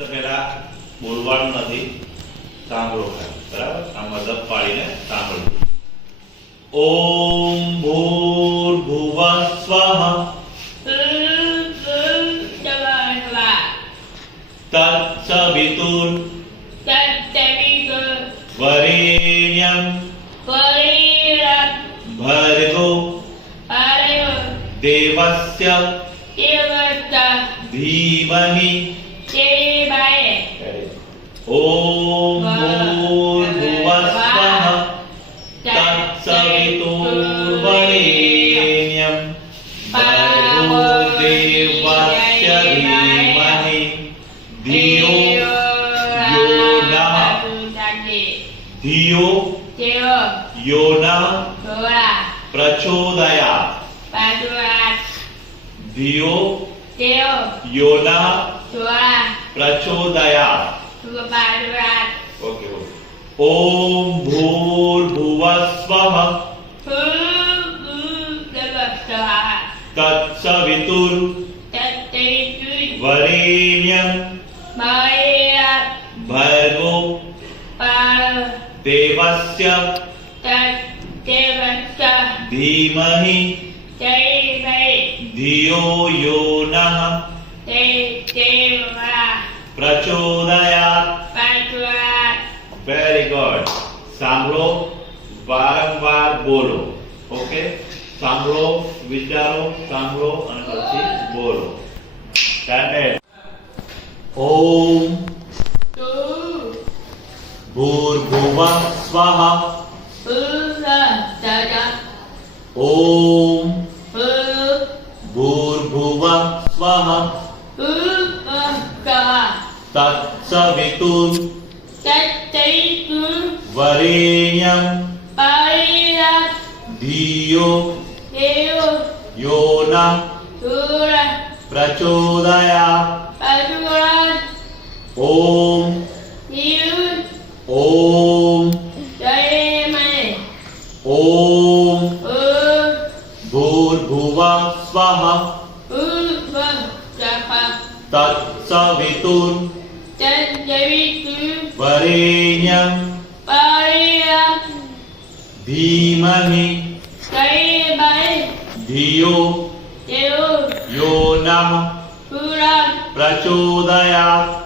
તો પેલા બોલવાનું નથી, સાંભળો ખાલી, બરાબર? આ મતલબ પાડીને સાંભળવું. ઓમ ભૂર્ભુવઃ સ્વઃ તત્સવિતુર્ વરેણ્યં ભર્ગો દેવસ્ય ધીમહિ ઓમ ભૂર્ભુવઃ સ્વઃ તત્સવિતુર્વરેણ્યં ભર્ગો દેવસ્ય ધીમહિ ધિયો धियो यो न प्रचोदयात् धियो यो न प्रचोदयात् ओके ओम भूर्भुवः स्वः तत्सवितुर् वरेण्यं भर्गो देवस्य धीमहि धियो यो नः प्रचोदयात् वेरी गुड सांभळो वारंवार बोलो ओके सांभळो विचारो सांभळो અને પછી બોલો સ્ટાર્ટ ओम भूर्भुवः स्वः ओम भूर्भुवः स्वः तत्सवितुर् वरेण्यं धियो यो नः प्रचोदयात् ओम ओम ओम भूर्भुवः स्वः तत्सवितुर् वरेण्यं धीमहि धियो यो नः प्रचोदयात्